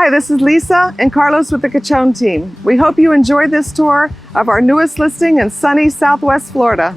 Hi, this is Lisa and Carlos with the Cachon team. We hope you enjoyed this tour of our newest listing in sunny Southwest Florida.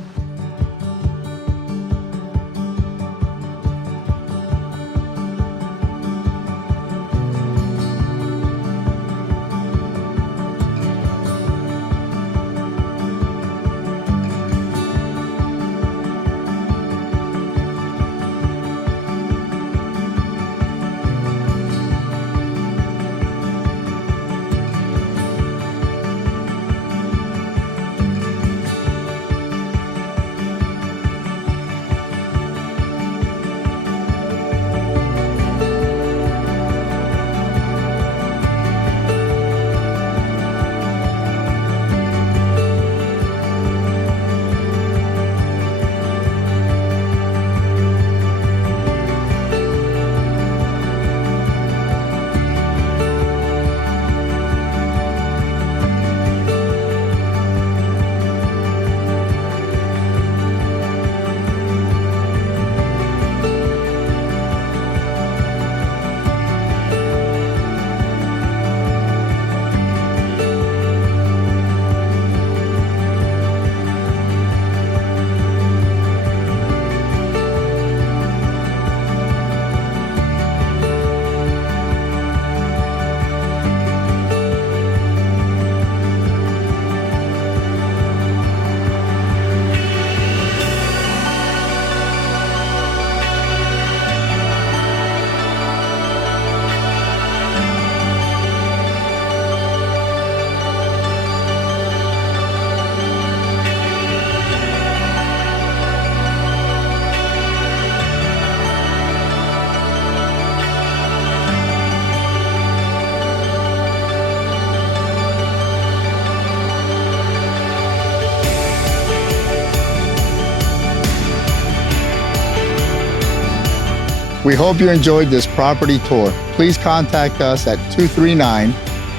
We hope you enjoyed this property tour. Please contact us at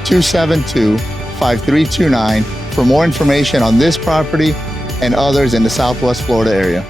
239-272-5329 for more information on this property and others in the Southwest Florida area.